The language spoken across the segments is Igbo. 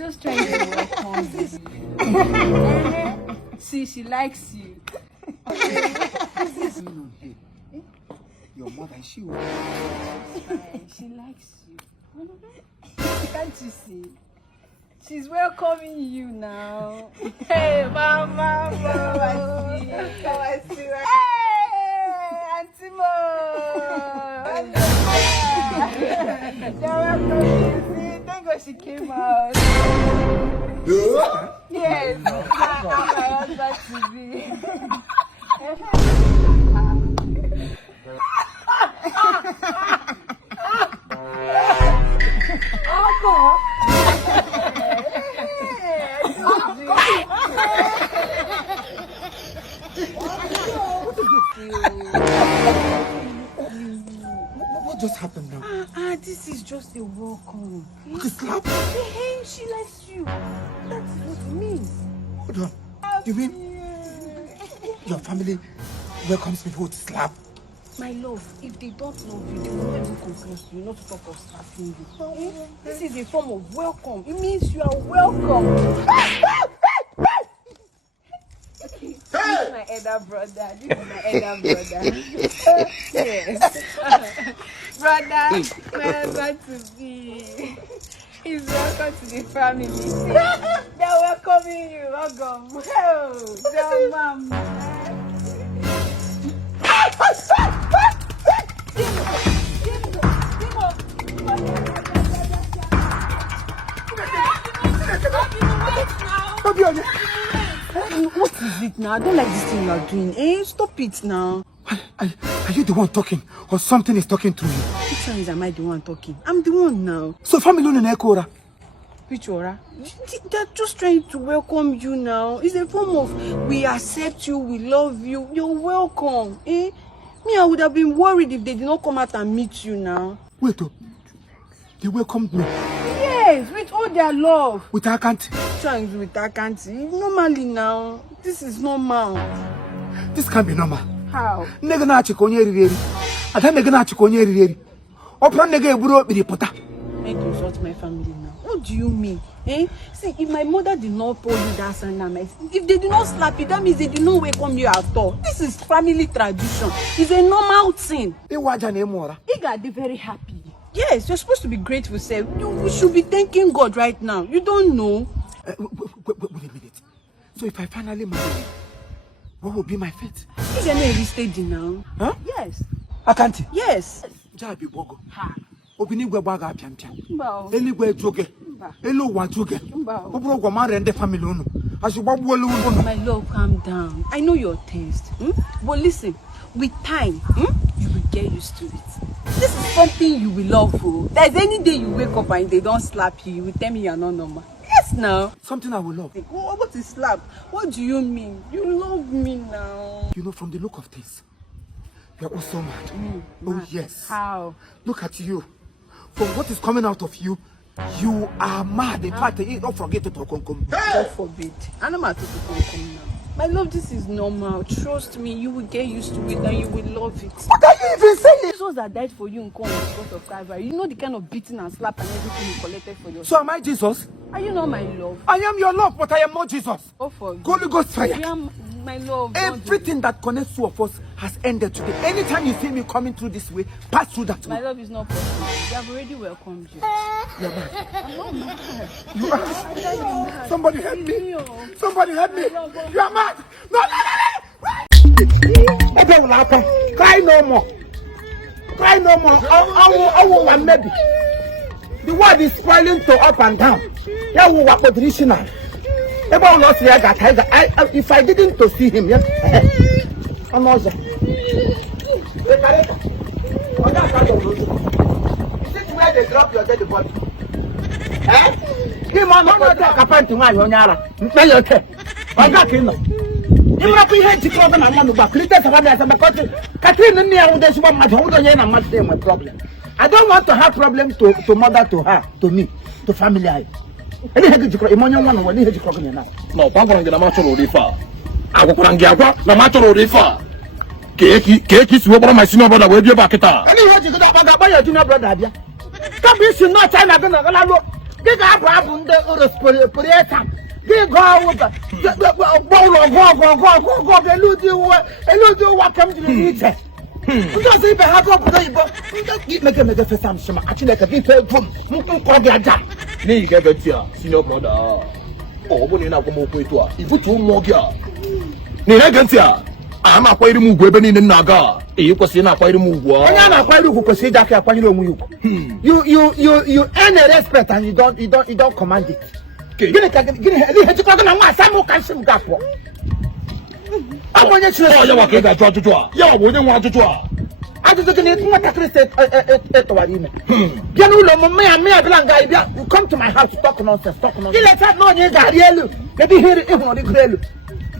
just trying to welcome you. See, she likes you. Your mother, she likes you. Can't you see? She's welcoming you now. Hey, Mama, come and see. Hey, Auntie Mo. They're welcoming you. See, thank God she came out. Yes, I'm my husband to be. What just happened now? This is just a welcome. Look at slap. Hey, she likes you. That's what it means. Hold on. You mean your family welcomes me with slap? My love, if they don't love you, they will not even come close to you, not to talk of slapping you. This is a form of welcome. It means you are welcome. This is my elder brother. Yes. Brother, my husband to be. He's welcome to the family. They're welcoming you. Welcome. Oh, the mama. What is it now? I don't like this thing you are doing. Stop it now. Are you the one talking, or something is talking through you? Which one am I the one talking? I'm the one now. So family no nekora. Which ora? They're just trying to welcome you now. It's a form of we accept you, we love you. You're welcome. Me, I would have been worried if they did not come out and meet you now. Wait, they welcomed me. Yes, with all their love. With Akanti. Trying with Akanti. Normally now, this is normal. This can't be normal. How? Nega na chikonye rireri. Ada nega na chikonye rireri. Opra nega eburo biripota. Make you insult my family now. What do you mean? See, if my mother did not pour you that sandal, if they did not slap you, that means they did not welcome you at all. This is family tradition. It's a normal thing. You gotta be very happy. Yes, you're supposed to be grateful, sir. You should be thanking God right now. You don't know. Wait a minute. So if I finally marry you, what will be my fate? Is there no every stage now? Huh? Yes. Akanti? Yes. Jabi Bogo. Obinigwe baga piam piam. Mbao. Eligwe joge. Elo wa joge. Mbao. Obro gwa ma rende family unu. Asubabwo lu unu. My love, calm down. I know your taste. But listen, with time, you will get used to it. This is something you will love. There's any day you wake up and they don't slap you, you will tell me you're not normal. Yes, now. Something I will love. What is slap? What do you mean? You love me now. You know, from the look of things, you are also mad. Mad. Oh, yes. How? Look at you. From what is coming out of you, you are mad. In fact, don't forget to talk. God forbid. I'm not mad to come now. My love, this is normal. Trust me, you will get used to it and you will love it. What are you even saying? Those that died for you in Congo because of Calvary, you know the kind of beating and slap and everything you collected for yourself. So am I Jesus? Are you not my love? I am your love, but I am not Jesus. Oh, for Holy Ghost fire. you are my love. Everything that connects two of us has ended today. Anytime you see me coming through this way, pass through that way. My love is not possible. They have already welcomed you. You're mad. I'm not mad. You are. Somebody help me. Somebody help me. You are mad. No. Cry no more. Cry no more. I will one maybe. The word is swelling to up and down. Yeah, we were traditional. If I didn't to see him, yeah. I'm also. Is it where they drop your dead body? Him on not a to my own yara. Tell your tip. I got him. You have been here to come and I'm back. Let us have a country. Catherine near with this one, my hold on, and I'm not saying my problem. I don't want to have problems to mother, to her, to me, to family. No, Papa, get a matter of refer. I will put no matter of refer. Cake is what my senior brother will be back at all. And you had to go up and buy your junior brother. Come, you should not China. Give up on the Orienta. Give over. Go, elude you what comes to the meeting. Because if I have up with you, make a first time, actually, like a bit of Nigga get here, senior brother. Oh, but in a combo, if you two more girl. Nigga get here. I'm not quite move weapon in the Naga. You can see not quite move. I'm not quite who can see that upon you. You earn a respect and you don't command it. Get it, I want you to know you want to draw to draw. You wouldn't want to draw. I just look at what I said at what you mean. You come to my house to talk nonsense. You let that know you got yellow. Maybe hear it on the grill.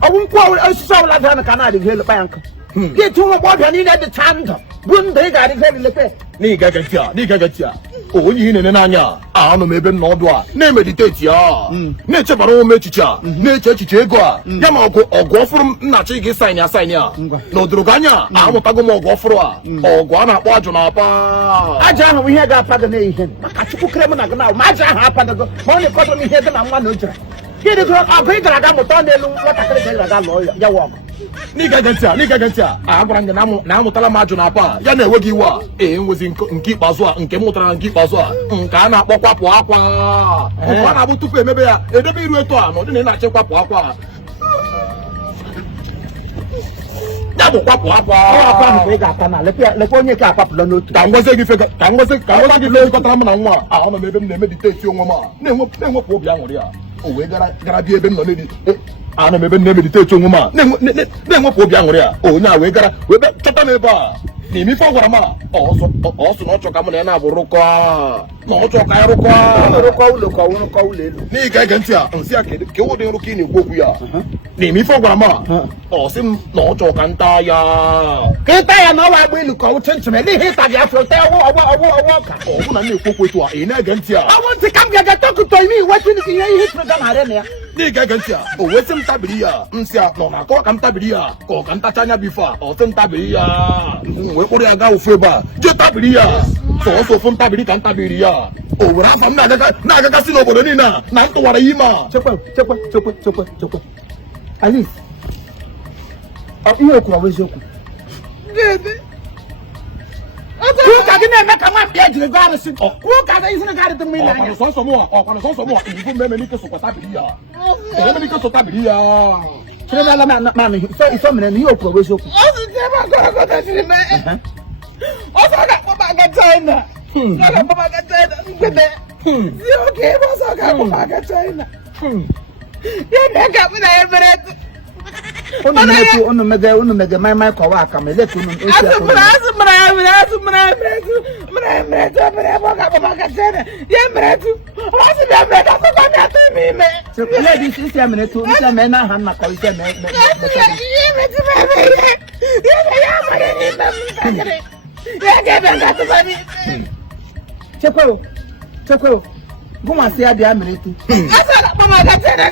I won't call it so like a canal in the bank. Get to what you need at the time. Wouldn't they got it in the face? Nigga get ya. Oh, you in an anya. I don't know, maybe no dwa. Name meditate ya. Nature baro mechicha. Nature chichegwa. Yamako or go from Nachi sign ya. No droganya. I will go more go for or guana wajuna pa. I don't we had a paganation. I took Kremana now. Maja happened to go. Only cotton me here than one nudger. Get it up. I'll bring a gamma on the what I can tell that lawyer. Ya walk. Nigga get ya. I bring the Namutala Majunapa. Yana Wagiwa. Was in keep Bazwa and Kemutra and keep Bazwa. Kana Papa. I would to pay maybe a debut return or didn't I check Papa. Double Papa. Let me cap up the note. I was a difficult. I was a Katamana. I want to meditate your mamma. Never poor young. Oh, we gotta be a bit on it. I don't meditate your woman. Then what will be angry? Oh, now we got Chataneba. Nimi for Grandma. Also not to come and have a roca. No to Kairoka. Nigga Gentia, and see a kid, kill the looking in Bobia. Nimi for Grandma. Also no to Cantaya. Cantaya, now I will call Churchman. They hate that after tell a walker. Oh, I need to put you in Gentia. I want to come here and talk to me. What did you hear from Arena? Nigga Gentia. Oh, where's some Tabiria? Nsia, no, I call Cantabria. Call Cantachana before, or some Tabiria. Where I go for just Tabiria. So also from Tabiria. Oh, we're from Nagasino Bonina, not to Waraima. Chopper. At least. You are always joking. Who can make a man get to the garrison? Who can isn't a guy to me? On some more, you put many because of Tabiria. Many because of Tabiria. Mammy, so many you always joking. Also, I got China. I got okay, what's I got China? You make up with everything. Mega, my Kawaka, my little. Checo. Go and see the American. I said, Mama Gatana,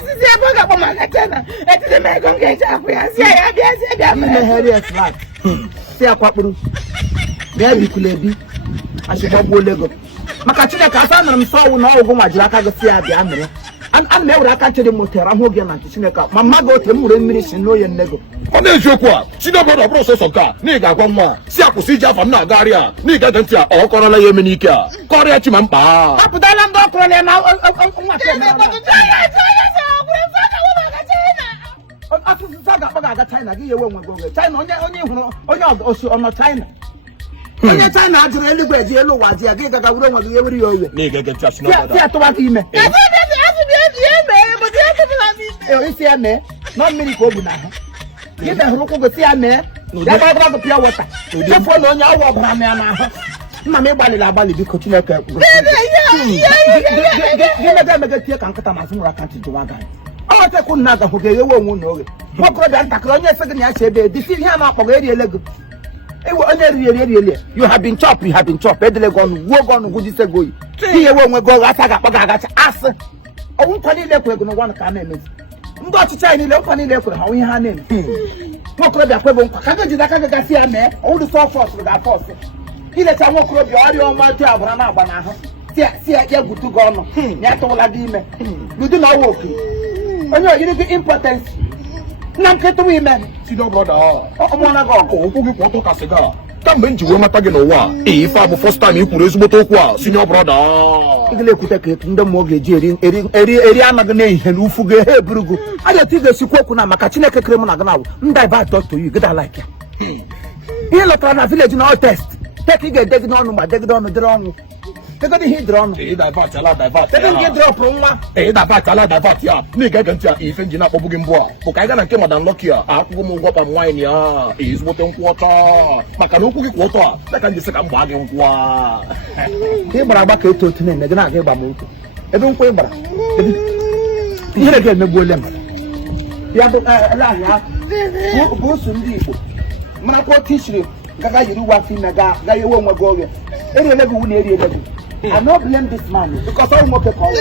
Mama Gatana. It is a man going to get up. I said, I'm a heavy flat. See a couple. There you could I should have go Lego. Macachina Casan and so now go my Jacka to see the American. And I'm never catching the motor. I'm going to Chinaka. Mamma got a more mission, no, and Lego. On the joke, she don't got a process of car. Nigga, one more. See a procedure from Nagaria. Nigga, Dentia, or Corona Yemenica. Korea Chimampa. Up the land of Korea now. China, give you one go. China, only China. Only China has really great yellow ones. I think I got wrong with every year. Nigga, get just no. Not many people now. Give a look of the Siamere. That's about the pure water. Therefore, no, now, Mamma Bali because you like a give a tear and cut a Mazura country to Wagan. Oh, I couldn't have who you won't know it. What could I take second year say, this is him up already a leg. You have been chopped, Pedal on, walk on, would you say go? Here won't go, I got ass. I won't tell you that we're going to want to name it. Go to China, look on it for how we had him. What could I can't see a man, all the 4 force with our force. He let us walk up your audio on my job, and I'm See, I get good to go on. Yatola Dime. You do not walk. Oh, no, you need the importance. Nanke to women. Senior brother. Oh, wanna go. Who give water Casega? Come into Woma Taganoa. If I first time you put his motor, senior brother. You could take the mortgage in Eriana and Ufuge Hebrugu. I don't think the Sukuna Macachina Cremona. Divert talk to you. Get I like it. Here, Latrana village in our test. Taking a dead on my dead on the drum. They got the heat drum. Divert, divert. They don't get drop from one. Divert, yeah. Nigga can tell if engine up Bugin Bois. Pokagan came on lock here. I will go up and wine, yeah. Is what on water. Makanuki water. That can be second bargain. Here, but I back to Tinin. They don't give a move. They don't pay, but here again, the William. Yeah, but I both in the Manapo tissue. Gaga, you want in the guy, you won't go there. Any level will need it. I don't blame this man because I'm not a call.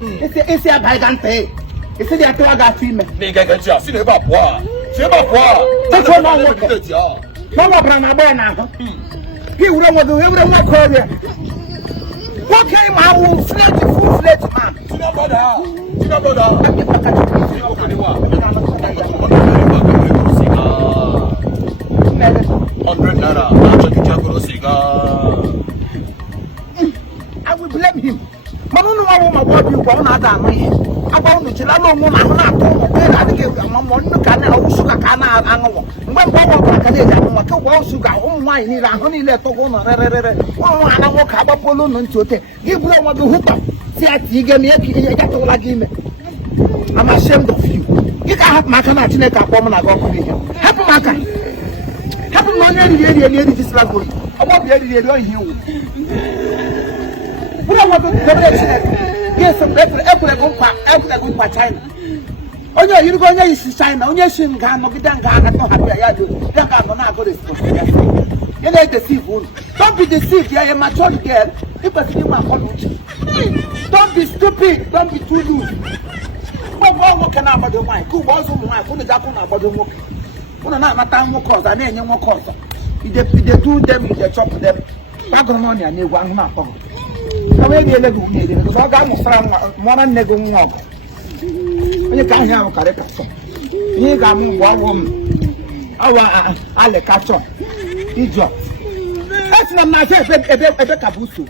It's a bygone pay. It's a Tiaga female. Nigga can just see about what? See about what? That's what I'm looking at. Mama Brana now. He will not do everyone call you. What came out will snatch a full fledged man? Senior brother. I will blame him. Mamma, what you want I want to tell you, I think I'm can out sugar can when Papa can sugar, wine, honey, let go on. I walk up a balloon into it. Give them what the hook. See, you get me a I'm ashamed of you. You can have Macana to make a woman. I go for you. Happy Macan. Happy Money, this level. I won't be able to you. What I want to do, yes, some apple by China. Oh, yeah, you're going to China. On your shin, Gama, Ganga, no happy. I do. Ganga, go to you like the seafood. Don't be deceived. I am a mature girl. Don't be stupid. Don't be too loose. What can I do? My cool was on my food. I couldn't about the work. When I'm not time, what cause? I didn't know what cause. If they do them, they chop them. Background and they want not. I may be a little bit because I got from one nego. You can't have a caricature. You got one woman. I'll catch up. Idiot. That's not myself. A cabusu.